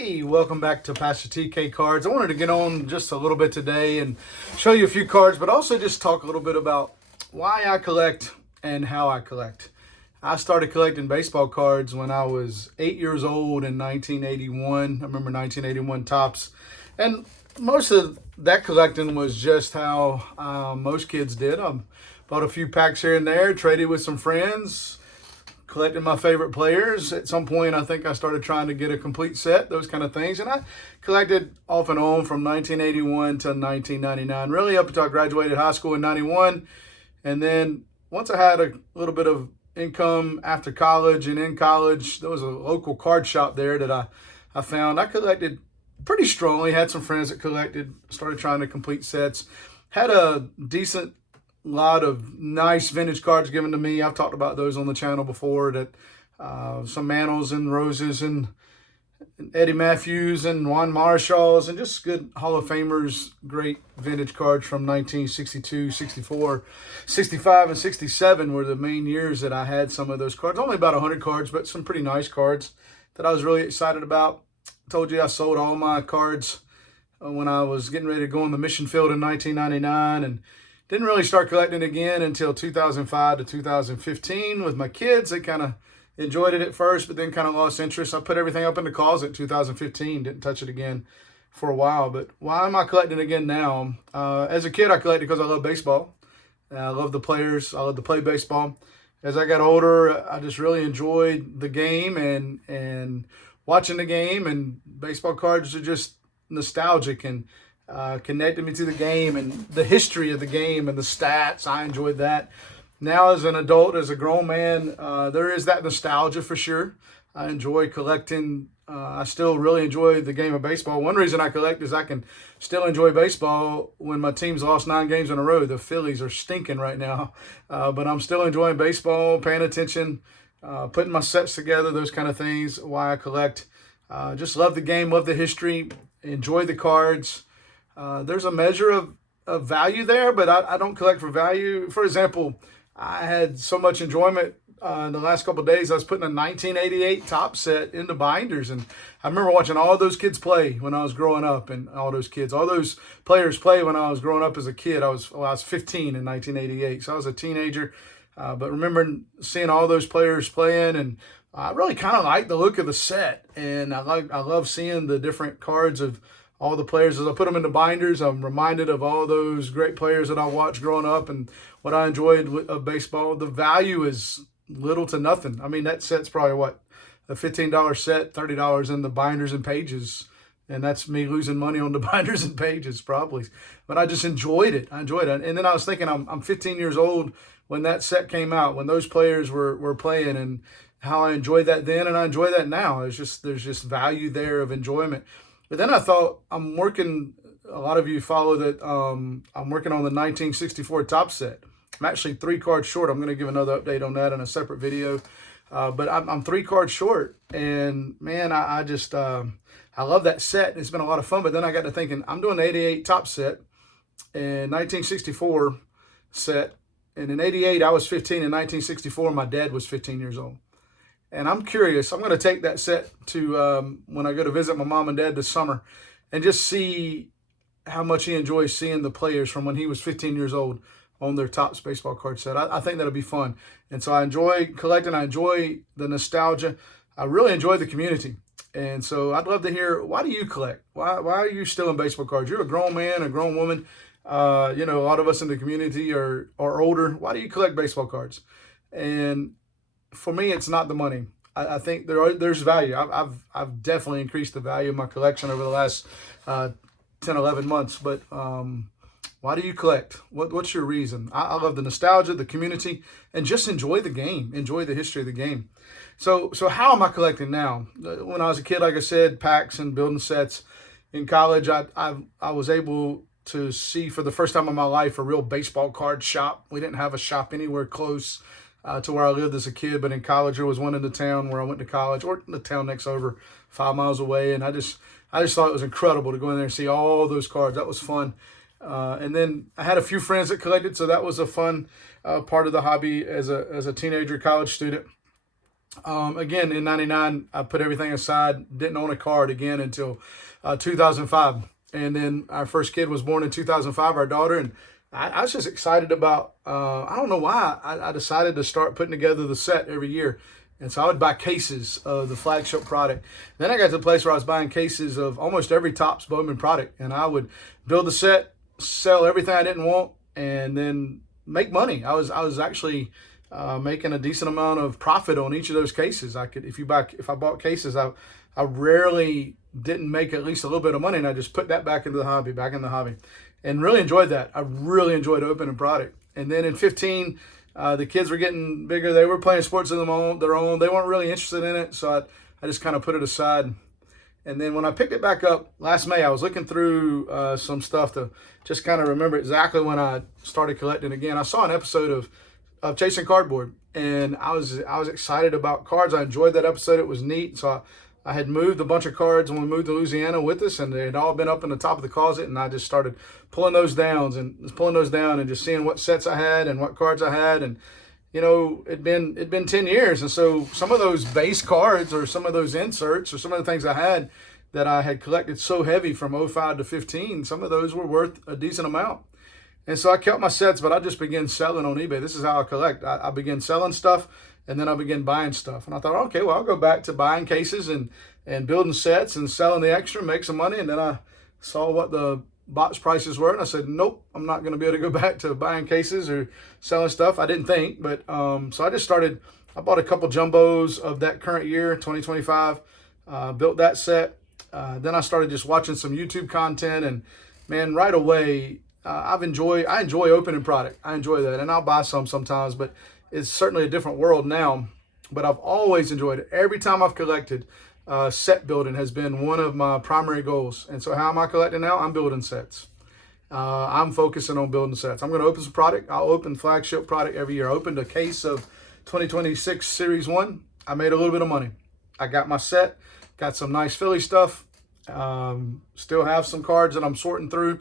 Hey, welcome back to Pastor TK Cards. I wanted to get on just a little bit today and show you a few cards, but also just talk a little bit about why I collect and how I collect. I started collecting baseball cards when I was 8 years old in 1981. I remember 1981 Topps. And most of that collecting was just how most kids did. I bought a few packs here and there, traded with some friends, collecting my favorite players. At some point, I think I started trying to get a complete set, those kind of things. And I collected off and on from 1981 to 1999, really up until I graduated high school in 91. And then once I had a little bit of income after college and in college, there was a local card shop there that I found. I collected pretty strongly, had some friends that collected, started trying to complete sets, had a decent lot of nice vintage cards given to me. I've talked about those on the channel before, that some Mantles and Roses and Eddie Matthews and Juan Marshalls and just good Hall of Famers, great vintage cards from 1962, 64, 65, and 67 were the main years that I had some of those cards. Only about 100 cards, but some pretty nice cards that I was really excited about. I told you I sold all my cards when I was getting ready to go on the mission field in 1999, and didn't really start collecting again until 2005 to 2015 with my kids. They kind of enjoyed it at first, but then kind of lost interest. I put everything up in the closet in 2015, didn't touch it again for a while. But why am I collecting again now? As a kid, I collected because I love baseball. I love the players. I love to play baseball. As I got older, I just really enjoyed the game and watching the game, and baseball cards are just nostalgic and connected me to the game and the history of the game and the stats. I enjoyed that. Now as an adult, as a grown man, there is that nostalgia for sure. I enjoy collecting. I still really enjoy the game of baseball. One reason I collect is I can still enjoy baseball when my team's lost 9 games in a row. The Phillies are stinking right now, but I'm still enjoying baseball, paying attention, putting my sets together, those kind of things. Why I collect. Just love the game, love the history, enjoy the cards. There's a measure of value there, but I don't collect for value. For example, I had so much enjoyment in the last couple of days. I was putting a 1988 Topps set into binders, and I remember watching all those kids play when I was growing up, and all those players play when I was growing up as a kid. I was 15 in 1988, so I was a teenager. But remember seeing all those players playing, and I really kind of like the look of the set, and I love seeing the different cards of all the players. As I put them into binders, I'm reminded of all those great players that I watched growing up and what I enjoyed of baseball. The value is little to nothing. I mean, that set's probably a $15 set, $30 in the binders and pages. And that's me losing money on the binders and pages probably. But I just enjoyed it. I enjoyed it. And then I was thinking, I'm 15 years old when that set came out, when those players were playing, and how I enjoyed that then and I enjoy that now. There's just value there of enjoyment. But then I thought, a lot of you follow that, I'm working on the 1964 Topps set. I'm actually 3 cards short. I'm going to give another update on that in a separate video. But I'm 3 cards short. And man, I love that set. It's been a lot of fun. But then I got to thinking, I'm doing the 88 Topps set and 1964 set. And in 88, I was 15. In 1964, my dad was 15 years old. And I'm curious. I'm going to take that set to when I go to visit my mom and dad this summer and just see how much he enjoys seeing the players from when he was 15 years old on their Topps baseball card set. I think that'll be fun. And so I enjoy collecting. I enjoy the nostalgia. I really enjoy the community. And so I'd love to hear, why do you collect? Why are you still in baseball cards? You're a grown man, a grown woman. A lot of us in the community are older. Why do you collect baseball cards? And for me, it's not the money. I think there's value. I've definitely increased the value of my collection over the last 10, 11 months. But why do you collect? What's your reason? I love the nostalgia, the community, and just enjoy the game. Enjoy the history of the game. So how am I collecting now? When I was a kid, like I said, packs and building sets. In college, I was able to see for the first time in my life a real baseball card shop. We didn't have a shop anywhere close to where I lived as a kid, but in college there was one in the town where I went to college, or the town next over, 5 miles away, and I just thought it was incredible to go in there and see all those cards. That was fun. And then I had a few friends that collected, so that was a fun part of the hobby as a teenager, college student. Again, in 99, I put everything aside, didn't own a card again until 2005. And then our first kid was born in 2005, our daughter. And I was just excited about, I don't know why, I decided to start putting together the set every year. And so I would buy cases of the flagship product. Then I got to the place where I was buying cases of almost every Topps Bowman product. And I would build the set, sell everything I didn't want, and then make money. I was actually making a decent amount of profit on each of those cases. If I bought cases, I rarely didn't make at least a little bit of money, and I just put that back in the hobby, and really enjoyed that. I really enjoyed opening product. And then in 15, the kids were getting bigger. They were playing sports of their own. They weren't really interested in it, so I just kind of put it aside. And then when I picked it back up last May, I was looking through some stuff to just kind of remember exactly when I started collecting again. I saw an episode of Chasing Cardboard, and I was excited about cards. I enjoyed that episode. It was neat. So I had moved a bunch of cards when we moved to Louisiana with us, and they had all been up in the top of the closet, and I just started pulling those down and just seeing what sets I had and what cards I had. And it'd been 10 years, and so some of those base cards or some of those inserts or some of the things I had that I had collected so heavy from '05 to 15, some of those were worth a decent amount. And so I kept my sets, but I just began selling on eBay. This is how I collect. I began selling stuff, and then I began buying stuff. And I thought, okay, well, I'll go back to buying cases and building sets and selling the extra, make some money. And then I saw what the box prices were, and I said, nope, I'm not going to be able to go back to buying cases or selling stuff. I didn't think, but so I just started. I bought a couple jumbos of that current year, 2025, built that set. Then I started just watching some YouTube content, and man, right away, I enjoy opening product. I enjoy that, and I'll buy some sometimes, but it's certainly a different world now. But I've always enjoyed it. Every time I've collected, set building has been one of my primary goals. And so how am I collecting now? I'm building sets. I'm focusing on building sets. I'm going to open some product. I'll open flagship product every year. I opened a case of 2026 Series 1. I made a little bit of money. I got my set, got some nice Philly stuff. Still have some cards that I'm sorting through.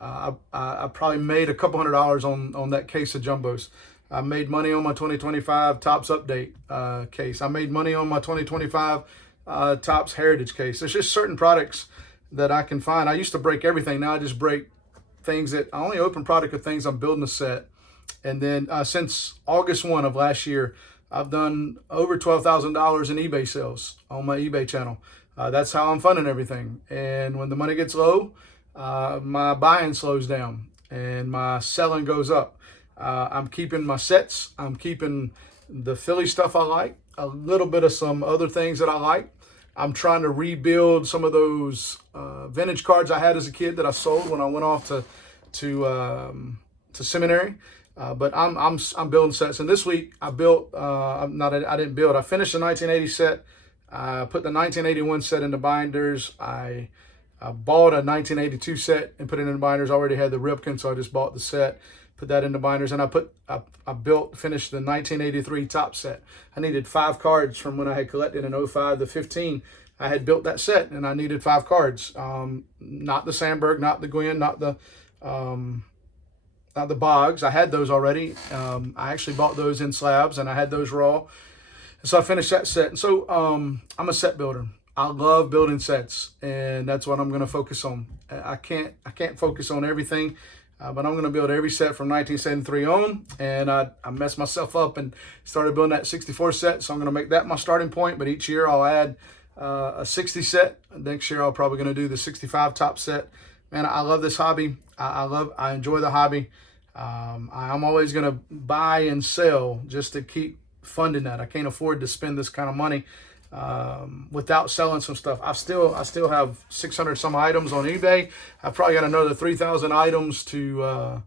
I probably made a couple $100 on that case of jumbos. I made money on my 2025 Topps Update case. I made money on my 2025 Topps Heritage case. There's just certain products that I can find. I used to break everything. Now I just break things that I only open product of things I'm building a set. And then since August 1 of last year, I've done over $12,000 in eBay sales on my eBay channel. That's how I'm funding everything. And when the money gets low, my buying slows down and my selling goes up. I'm keeping my sets. I'm keeping the Philly stuff I like, a little bit of some other things that I like. I'm trying to rebuild some of those vintage cards I had as a kid that I sold when I went off to seminary. But I'm building sets. And this week I built. I didn't build. I finished the 1980 set. I put the 1981 set into binders. I bought a 1982 set and put it in binders. I already had the Ripken, so I just bought the set, put that into binders, and finished the 1983 Topps set. I needed 5 cards from when I had collected in '05 to 15. I had built that set, and I needed 5 cards. Not the Sandberg, not the Gwynn, not the Boggs. I had those already. I actually bought those in slabs, and I had those raw. So I finished that set. And so I'm a set builder. I love building sets, and that's what I'm going to focus on. I can't focus on everything, but I'm going to build every set from 1973 on. And I messed myself up and started building that 64 set, so I'm going to make that my starting point. But each year I'll add a 60 set. Next year I'm probably going to do the 65 Topps set. Man, I love this hobby. I enjoy the hobby. I'm always going to buy and sell just to keep funding that. I can't afford to spend this kind of money without selling some stuff. I still have 600 some items on eBay. I've probably got another 3,000 items to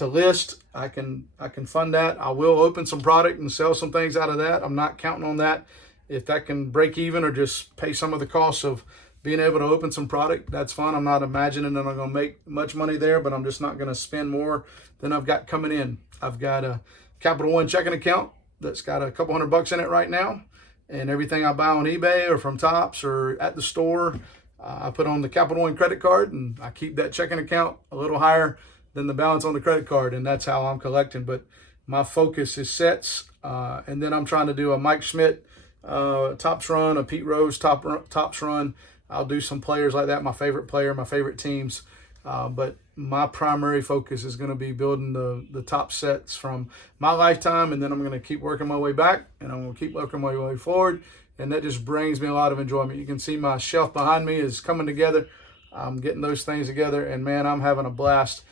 list. I can fund that. I will open some product and sell some things out of that. I'm not counting on that. If that can break even or just pay some of the costs of being able to open some product, that's fine. I'm not imagining that I'm going to make much money there, but I'm just not going to spend more than I've got coming in. I've got a Capital One checking account that's got a couple $100 in it right now. And everything I buy on eBay or from Topps or at the store, I put on the Capital One credit card, and I keep that checking account a little higher than the balance on the credit card, and that's how I'm collecting. But my focus is sets, and then I'm trying to do a Mike Schmidt Topps run, a Pete Rose Topps run. I'll do some players like that, my favorite player, my favorite teams. But my primary focus is going to be building the top sets from my lifetime, and then I'm going to keep working my way back, and I'm going to keep working my way forward, and that just brings me a lot of enjoyment. You can see my shelf behind me is coming together. I'm getting those things together, and man, I'm having a blast.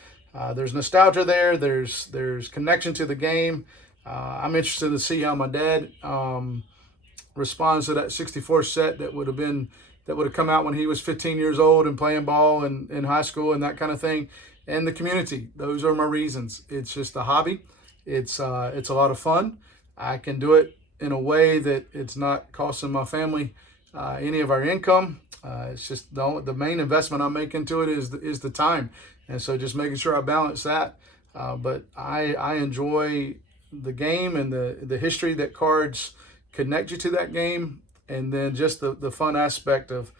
There's nostalgia there. There's connection to the game. I'm interested to see how my dad responds to that 64 set that would have come out when he was 15 years old and playing ball in high school and that kind of thing. And the community. Those are my reasons. It's just a hobby. It's a lot of fun. I can do it in a way that it's not costing my family any of our income. It's just the main investment I make into it is the time. And so just making sure I balance that. But I enjoy the game and the history that cards connect you to that game, and then just the fun aspect of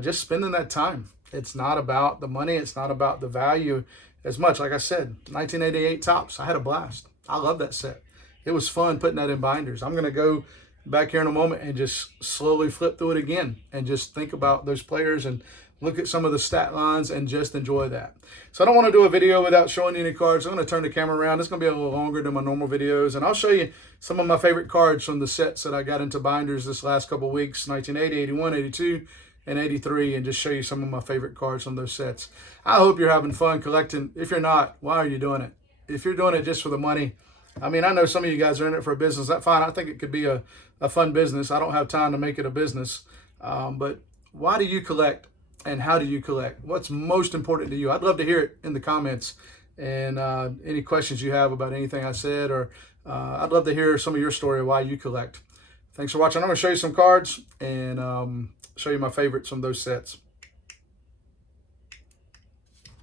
just spending that time. It's not about the money. It's not about the value as much. Like I said, 1988 Topps, I had a blast. I love that set. It was fun putting that in binders. I'm going to go back here in a moment and just slowly flip through it again and just think about those players and look at some of the stat lines and just enjoy that. So I don't want to do a video without showing you any cards. I'm going to turn the camera around. It's going to be a little longer than my normal videos, and I'll show you some of my favorite cards from the sets that I got into binders this last couple of weeks, 1980, 81, 82, and 83, and just show you some of my favorite cards from those sets. I hope you're having fun collecting. If you're not, why are you doing it? If you're doing it just for the money, I mean, I know some of you guys are in it for a business. That's fine. I think it could be a fun business. I don't have time to make it a business. But why do you collect, and how do you collect? What's most important to you? I'd love to hear it in the comments, and any questions you have about anything I said, or I'd love to hear some of your story of why you collect. Thanks for watching. I'm going to show you some cards and show you my favorites from those sets.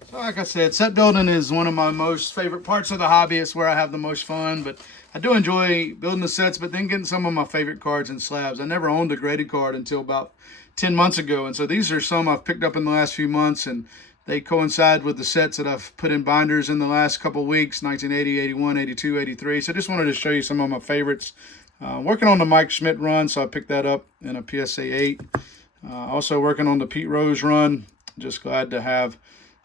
So like I said, set building is one of my most favorite parts of the hobby. It's where I have the most fun, but I do enjoy building the sets, but then getting some of my favorite cards in slabs. I never owned a graded card until about 10 months ago, and so these are some I've picked up in the last few months, and they coincide with the sets that I've put in binders in the last couple of weeks, 1980, 81, 82, 83. So I just wanted to show you some of my favorites. Working on the Mike Schmidt run, so I picked that up in a PSA 8. Also working on the Pete Rose run. Just glad to have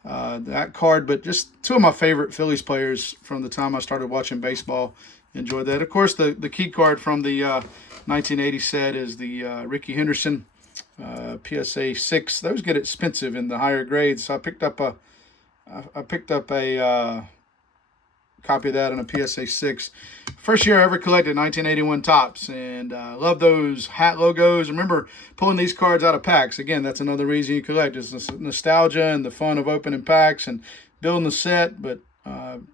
that card, but just two of my favorite Phillies players from the time I started watching baseball. Enjoyed that. Of course, the key card from the 1980 set is the Rickey Henderson PSA 6. Those get expensive in the higher grades, so I picked up a copy of that in a PSA 6. First year I ever collected 1981 Topps, and love those hat logos. Remember pulling these cards out of packs. Again, that's another reason you collect, is the nostalgia and the fun of opening packs and building the set. But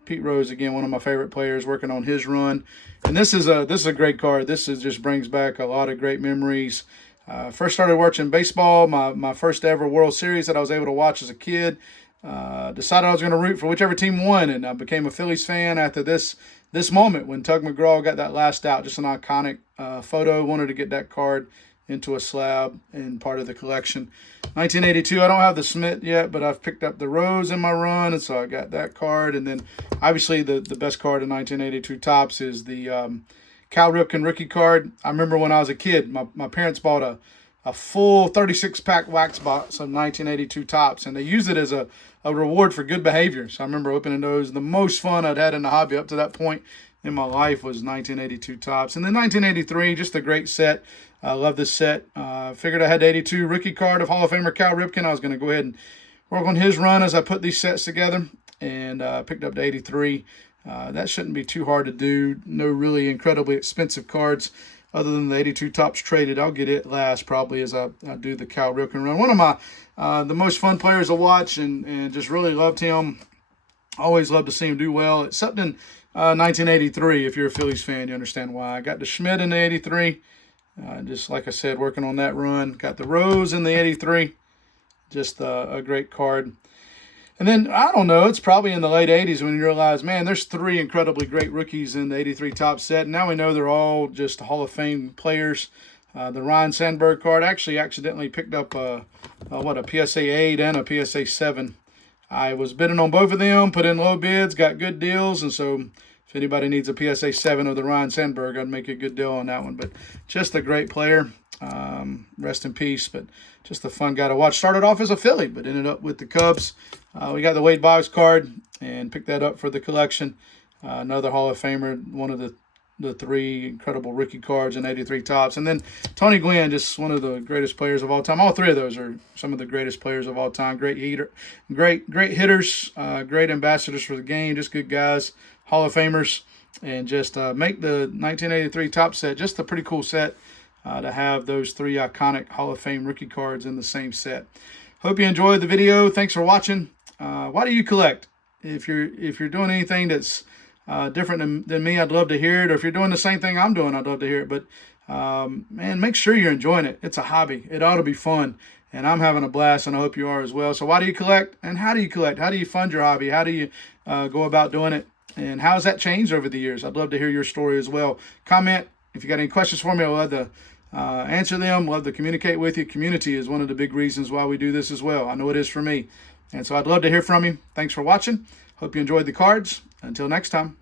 Pete Rose, again, one of my favorite players, working on his run. And this is a great card. Just brings back a lot of great memories. First started watching baseball, my first ever World Series that I was able to watch as a kid. Decided I was going to root for whichever team won, and I became a Phillies fan after this moment when Tug McGraw got that last out. Just an iconic photo. Wanted to get that card into a slab and part of the collection. 1982, I don't have the Smith yet, but I've picked up the Rose in my run, and so I got that card. And then obviously the best card in 1982 Topps is the Cal Ripken rookie card. I remember when I was a kid, my parents bought a full 36-pack wax box of 1982 Topps, and they used it as a reward for good behavior. So I remember opening those. The most fun I'd had in the hobby up to that point in my life was 1982 Topps. And then 1983, just a great set. I love this set. Figured I had the 82 rookie card of Hall of Famer Cal Ripken. I was going to go ahead and work on his run as I put these sets together, and picked up the 83. That shouldn't be too hard to do. No really incredibly expensive cards other than the 82 Topps traded. I'll get it last probably as I do the Cal Ripken run. One of my the most fun players to watch, and just really loved him. Always loved to see him do well, except in 1983. If you're a Phillies fan, you understand why. I got the Schmidt in the 83. Just like I said, working on that run. Got the Rose in the 83. Just a great card. And then, I don't know, it's probably in the late 80s when you realize, man, there's three incredibly great rookies in the 83 Topps set. And now we know they're all just Hall of Fame players. The Ryne Sandberg card, actually accidentally picked up a PSA 8 and a PSA 7. I was bidding on both of them, put in low bids, got good deals, and so If anybody needs a PSA 7 of the Ryan Sandberg, I'd make a good deal on that one. But just a great player. Rest in peace, but just a fun guy to watch. Started off as a Philly, but ended up with the Cubs. We got the Wade Boggs card and picked that up for the collection. Another Hall of Famer, one of the 3 incredible rookie cards and 83 tops. And then Tony Gwynn, just one of the greatest players of all time. All 3 of those are some of the greatest players of all time. Great hitters, great ambassadors for the game, just good guys, Hall of Famers. And just make the 1983 top set just a pretty cool set to have those 3 iconic Hall of Fame rookie cards in the same set. Hope you enjoyed the video. Thanks for watching. Why do you collect? If you're doing anything that's different than me, I'd love to hear it. Or if you're doing the same thing I'm doing, I'd love to hear it. But man, make sure you're enjoying it. It's a hobby. It ought to be fun. And I'm having a blast, and I hope you are as well. So why do you collect? And how do you collect? How do you fund your hobby? How do you go about doing it? And how has that changed over the years? I'd love to hear your story as well. Comment. If you got any questions for me, I'd love to answer them. Love to communicate with you. Community is one of the big reasons why we do this as well. I know it is for me. And so I'd love to hear from you. Thanks for watching. Hope you enjoyed the cards. Until next time.